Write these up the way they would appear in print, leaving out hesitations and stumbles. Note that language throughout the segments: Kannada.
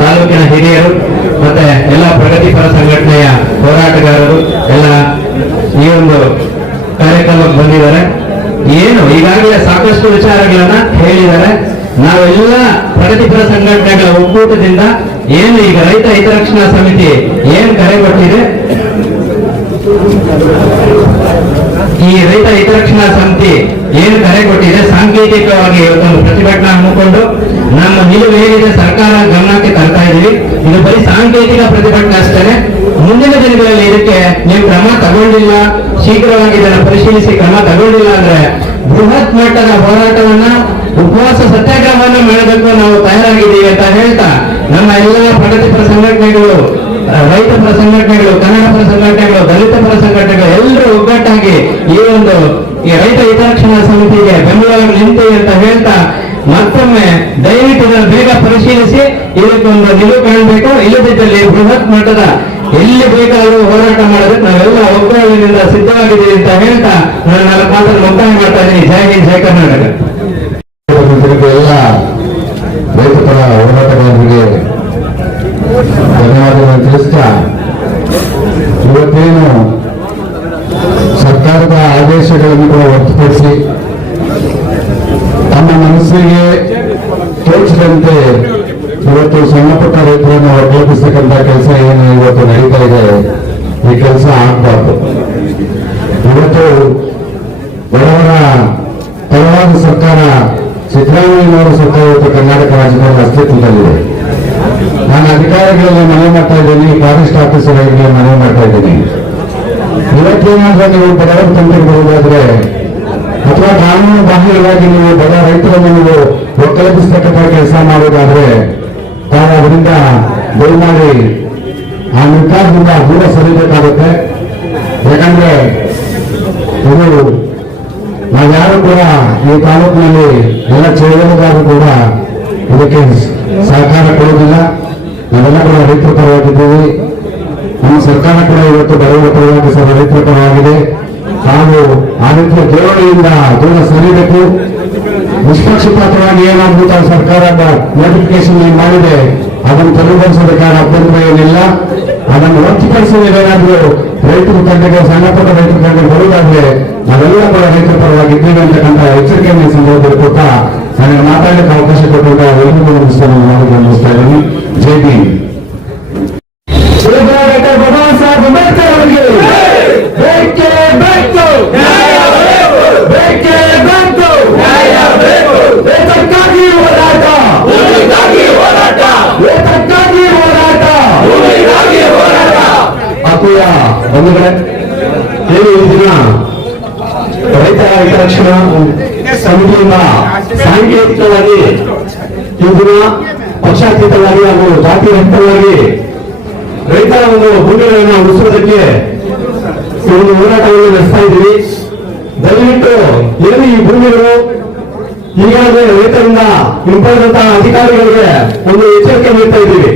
ತಾಲೂಕಿನ ಹಿರಿಯರು ಮತ್ತೆ ಎಲ್ಲ ಪ್ರಗತಿಪರ ಸಂಘಟನೆಯ ಹೋರಾಟಗಾರರು ಎಲ್ಲ ಈ ಒಂದು ಕಾರ್ಯಕ್ರಮಕ್ಕೆ ಬಂದಿದ್ದಾರೆ. ಏನು ಈಗಾಗಲೇ ಸಾಕಷ್ಟು ವಿಚಾರಗಳನ್ನ ಹೇಳಿದ್ದಾರೆ. ನಾವೆಲ್ಲ ಪ್ರಗತಿಪರ ಸಂಘಟನೆಗಳ ಒಕ್ಕೂಟದಿಂದ ಏನು ಈಗ ರೈತ ಹಿತರಕ್ಷಣಾ ಸಮಿತಿ ಏನ್ ಕರೆ ಕೊಟ್ಟಿದೆ, ಈ ರೈತ ಹಿತರಕ್ಷಣಾ ಸಮಿತಿ ಏನು ಕರೆ ಕೊಟ್ಟಿದೆ, ಸಾಂಕೇತಿಕವಾಗಿ ಇವತ್ತೊಂದು ಪ್ರತಿಭಟನಾ ಹಮ್ಮಿಕೊಂಡು ನಮ್ಮ ನಿಲುವು ಏನಿದೆ ಸರ್ಕಾರ ಗಮನಕ್ಕೆ ತರ್ತಾ ಇದೀವಿ. ಇದು ಬರೀ ಸಾಂಕೇತಿಕ ಪ್ರತಿಭಟನೆ ಅಷ್ಟೇ. ಮುಂದಿನ ದಿನಗಳಲ್ಲಿ ಇದಕ್ಕೆ ನೀವು ಕ್ರಮ ತಗೊಂಡಿಲ್ಲ, ಶೀಘ್ರವಾಗಿ ಇದನ್ನು ಪರಿಶೀಲಿಸಿ ಕ್ರಮ ತಗೊಂಡಿಲ್ಲ ಅಂದ್ರೆ ಬೃಹತ್ ಮಟ್ಟದ ಹೋರಾಟವನ್ನ, ಉಪವಾಸ ಸತ್ಯಾಗ್ರಹವನ್ನ ಮಾಡಬೇಕು ನಾವು ತಯಾರಾಗಿದ್ದೀವಿ ಅಂತ ಹೇಳ್ತಾ, ನಮ್ಮ ಎಲ್ಲ ಪ್ರಗತಿಪರ ಸಂಘಟನೆಗಳು, ರೈತ ಪರ ಸಂಘಟನೆಗಳು, ಕನ್ನಡ ಪರ ಸಂಘಟನೆಗಳು, ದಲಿತ ಪರ ಸಂಘಟನೆಗಳು ಎಲ್ಲರೂ ಒಗ್ಗಟ್ಟಾಗಿ ಈ ರೈತ ಹಿತರಕ್ಷಣಾ ಸಮಿತಿಗೆ ಬೆಂಬಲವಾಗಿ ನಿಂತೀವಿ ಅಂತ ಹೇಳ್ತಾ, ಮತ್ತೊಮ್ಮೆ ದಯವಿಟ್ಟು ಇದನ್ನು ಬೇಗ ಪರಿಶೀಲಿಸಿ ಇದಕ್ಕೊಂದು ನಿಲುವು ಕಾಣಬೇಕು. ಇಲ್ಲದಿದ್ದಲ್ಲಿ ಬೃಹತ್ ಮಟ್ಟದ ಎಲ್ಲಿ ಬೇಕಾದರೂ ಹೋರಾಟ ಮಾಡೋದಕ್ಕೆ ನಾವೆಲ್ಲ ಒಗ್ಗಟ್ಟಿನಿಂದ ಸಿದ್ಧವಾಗಿದ್ದೀವಿ ಅಂತ ಹೇಳ್ತಾ ನಾನು ನನ್ನ ಮಾತನ್ನು ಮುಕ್ತಾಯ ಮಾಡ್ತಾ ಇದ್ದೀನಿ. ಜೈ ಹಿಂದ್, ಜೈ ಕರ್ನಾಟಕ. ಎಲ್ಲ ರೈತಪರ ಹೋರಾಟಗಾರರಿಗೆ ಧನ್ಯವಾದಗಳನ್ನು ತಿಳಿಸ್ತಾ, ಇವತ್ತೇನು ಸರ್ಕಾರದ ಆದೇಶಗಳನ್ನು ಕೂಡ ಹೊರತುಪಡಿಸಿ ತಮ್ಮ ಮನಸ್ಸಿಗೆ ತೋಚಿದಂತೆ ಇವತ್ತು ಸಣ್ಣ ಪುಟ್ಟ ರೈತರನ್ನು ಒಗ್ಗೂಡಿಸ್ತಕ್ಕಂಥ ಕೆಲಸ ಏನು ಇವತ್ತು ನಡೀತಾ ಇದೆ, ಈ ಕೆಲಸ ಆಗಬಾರ್ದು. ಇವತ್ತು ಬಡವರ ಪರವಾದ ಸರ್ಕಾರ, ಸಿದ್ದರಾಮಯ್ಯನವರ ಸರ್ಕಾರ ಇವತ್ತು ಕರ್ನಾಟಕ ರಾಜ್ಯದಲ್ಲಿ ಅಸ್ತಿತ್ವದಲ್ಲಿದೆ. ನಾನು ಅಧಿಕಾರಿಗಳಲ್ಲಿ ಮನವಿ ಮಾಡ್ತಾ ಇದ್ದೀನಿ, ಫಾರೆಸ್ಟ್ ಆಫೀಸರ್ಗಳಿಗೆ ಮನವಿ ಮಾಡ್ತಾ ಇದ್ದೀನಿ. ಇವತ್ತೇನಾದ್ರೂ ನೀವು ಬಡವರ ತಂತ್ರಕ್ಕೆ ಬರುವುದಾದ್ರೆ ಅಥವಾ ಕಾನೂನು ಬಾಹಿರವಾಗಿ ನೀವು ಬಡ ರೈತರನ್ನು ನೀವು ಒಕ್ಕಲಿಸ್ತಕ್ಕಂಥ ಕೆಲಸ ಮಾಡುವುದಾದ್ರೆ ತಾವು ಅದರಿಂದ ದಯಮಾಡಿ ಆ ನಿರ್ಧಾರದಿಂದ ದೂರ ಸರಿಬೇಕಾಗುತ್ತೆ. ಯಾಕಂದ್ರೆ ಇದು ನಾವ್ಯಾರು ಕೂಡ ಈ ತಾಲೂಕಿನಲ್ಲಿ ಎಲ್ಲ ಚಳುವಳಿಗಾರರು ಕೂಡ ಇದಕ್ಕೆ ಸಹಕಾರ ಕೊಡುವುದಿಲ್ಲ. ನಾವೆಲ್ಲ ಕೂಡ ರೈತರ ಪರವಾಗಿದ್ದೀವಿ. ನಮ್ಮ ಸರ್ಕಾರ ಕೂಡ ಇವತ್ತು ಬಡವರ ಪರವಾಗಿ ರೈತರ ಪರವಾಗಿದೆ. ನಾವು ಆ ರೀತಿಯ ಧೋರಣೆಯಿಂದ ದೂರ ಸರಿಬೇಕು. ನಿಷ್ಪಕ್ಷಪಾತವಾಗಿ ಏನಾದ್ರೂ ಸರ್ಕಾರ ನೋಟಿಫಿಕೇಶನ್ ಮಾಡಿದೆ, ಅದನ್ನು ತೆರವುಗೊಳಿಸೋದಕ್ಕೆ ಅಭ್ಯಂತರ ಏನಿಲ್ಲ. ಅದನ್ನು ಹೊರತುಪಡಿಸೋದೇನಾದ್ರೂ ರೈತರ ತಂಡಕ್ಕೆ, ಸಣ್ಣ ಪುಟ್ಟ ರೈತರ ತಂಡಕ್ಕೆ ಬರುವುದಾದ್ರೆ ನಾವೆಲ್ಲ ಕೂಡ ರೈತರ ಪರವಾಗಿದ್ದೀವಿ ಅಂತಕ್ಕಂಥ ಎಚ್ಚರಿಕೆಯನ್ನು ಸಂದರ್ಭದಲ್ಲಿ ಕೊಟ್ಟ ನನಗೆ ಮಾತಾಡಲಿಕ್ಕೆ ಅವಕಾಶ ಕೊಟ್ಟಂತ ಎಲ್ಲರಿಗೂ ನಮಸ್ತಾ ಇದ್ದೀನಿ. ಜೈ ಭೀಮ್. ಡಾಕ್ಟರ್ ಬಾಬಾ ಸಾಹೇಬ್ ಅಂಬೇಡ್ಕರ್ ಅವರಿಗೆ ಬೇಕೇ ಬೇಕು, ಬೇಕೇ ಬೇಕು, ವೇತಕ್ಕಾಗಿ ಹೋರಾಟ, ವೇತಕ್ಕಾಗಿ ಹೋರಾಟ. ಆತ್ಮೀಯ ಬಂಧುಗಳೇ, ಏನು ಈ ದಿನ ರೈತ ಹಿತರಕ್ಷಣಾ ಸಮಿತಿಯಿಂದ ಸಾಂಕೇತಿಕವಾಗಿ ಈ ದಿನ ಪಕ್ಷಾತೀತವಾಗಿ ಹಾಗೂ ಜಾತಿ ರಹಿತವಾಗಿ ರೈತರ ಒಂದು ಭೂಮಿಗಳನ್ನು ಉಳಿಸುವುದಕ್ಕೆ ಈ ಒಂದು ಹೋರಾಟವನ್ನು ನಡೆಸ್ತಾ ಇದ್ದೀವಿ. ದಯವಿಟ್ಟು ಏನು ಈ ಭೂಮಿಗಳು ಈಗಾಗಲೇ ರೈತರಿಂದ ಹಿಂಪಡೆದಂತಹ ಅಧಿಕಾರಿಗಳಿಗೆ ಒಂದು ಎಚ್ಚರಿಕೆ ನೀಡ್ತಾ ಇದ್ದೀವಿ.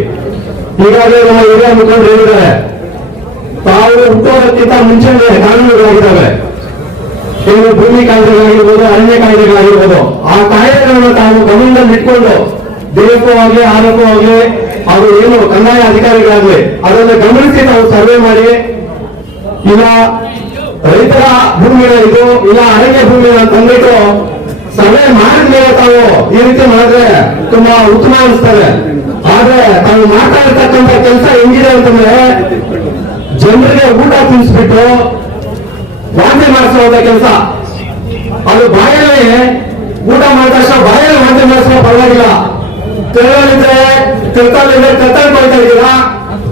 ಈಗಾಗಲೇ ನಮ್ಮ ಹಿರಿಯ ಮುಖಂಡರು ಹೇಳಿದ್ದಾರೆ, ತಾವು ಹುಟ್ಟೋದಕ್ಕಿಂತ ಮುಂಚೆನೆ ಕಾನೂನುಗಳಾಗಿದ್ದಾವೆ. ಏನು ಭೂಮಿ ಕಾಯ್ದೆಗಳಾಗಿರ್ಬೋದು, ಅರಣ್ಯ ಕಾಯ್ದೆಗಳಾಗಿರ್ಬೋದು, ಆ ಕಾಯ್ದೆಗಳನ್ನು ತಾವು ಗಮನದಲ್ಲಿ ಇಟ್ಕೊಂಡು ದೇವಕವಾಗಲಿ, ಆರೋಪವಾಗಲಿ, ಅದು ಏನು ಕಂದಾಯ ಅಧಿಕಾರಿಗಳಾಗಲಿ ಅದನ್ನು ಗಮನಿಸಿ ತಾವು ಸರ್ವೆ ಮಾಡಿ, ಇಲ್ಲ ರೈತರ ಭೂಮಿಗಳ ಇದು ಇಲ್ಲ ಅರಣ್ಯ ಭೂಮಿಗಳ ತಂದಿಟ್ಟು ಸರ್ವೆ ಮಾಡಿದ ಮೇಲೆ ತಾವು ಈ ರೀತಿ ಮಾಡಿದ್ರೆ ತುಂಬಾ ಉತ್ತಮ ಅನಿಸ್ತದೆ. ಆದ್ರೆ ತಾವು ಮಾಡ್ತಾ ಇರ್ತಕ್ಕಂಥ ಕೆಲಸ ಹೆಂಗಿದೆ ಅಂತಂದ್ರೆ, ಜನರಿಗೆ ಊಟ ತಿನ್ನಿಸ್ಬಿಟ್ಟು ವಾಂತಿ ಮಾಡಿಸೋದ ಕೆಲಸ. ಅದು ಬಾಯಲ್ಲಿ ಊಟ ಮಾಡಿದ ತಕ್ಷಣ ಬಾಯಲ್ಲಿ ವಾಂತಿ ಮಾಡಿಸೋ ಪರವಾಗಿಲ್ಲ, ತೆರಳಿದ್ರೆ ತೆರ್ತಲ್ಲಿದ್ರೆ ತೆತ್ತಲ್ಲಿ ಕೊಡ್ತಾ ಇದ್ದೀರಾ,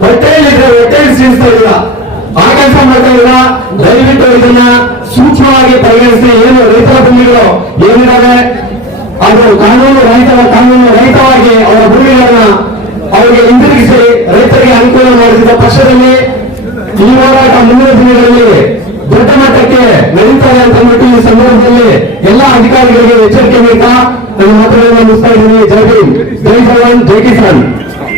ಹೊಟ್ಟೆಯಲ್ಲಿದ್ರೆ ಹೊಟ್ಟೆಯಲ್ಲಿ ಸೀನಿಸ್ತಾ ಇದ್ದೀರಾ, ಆ ಕೆಲಸ ಮಾಡ್ತಾ ಇದ್ದೀರಾ. ದಯವಿಟ್ಟು ಇದನ್ನ ಸೂಕ್ಷ್ಮವಾಗಿ ಪರಿಗಣಿಸಿ. ಏನು ರೈತರ ಭೂಮಿಗಳು ಏನಿದ್ದಾವೆ ಅದು ಕಾನೂನು ರಹಿತವಾಗಿ ಅವರ ಭೂಮಿಗಳನ್ನ ಅವರಿಗೆ ಹಿಂದಿರುಗಿಸಿ ರೈತರಿಗೆ ಅನುಕೂಲ ಮಾಡಿದ ಪಕ್ಷದಲ್ಲಿ ಈ ಹೋರಾಟ ಮುಂದಿನ ದಿನಗಳಲ್ಲಿ ದೊಡ್ಡ ಮಟ್ಟಕ್ಕೆ ನಡೀತಾರೆ ಅಂತ ಅಂದ್ಬಿಟ್ಟು ಈ ಸಂದರ್ಭದಲ್ಲಿ ಎಲ್ಲ ಅಧಿಕಾರಿಗಳಿಗೆ ಎಚ್ಚರಿಕೆ ಬೇಕಾ ನನ್ನ ಮಾತುಗಳನ್ನು ಮುಗಿಸ್ತಾ ಇದ್ದೀನಿ. ಜೈ ಭೀಮ್, ಜೈ ಜವಾನ್, ಜೈ ಕಿಸಾನ್.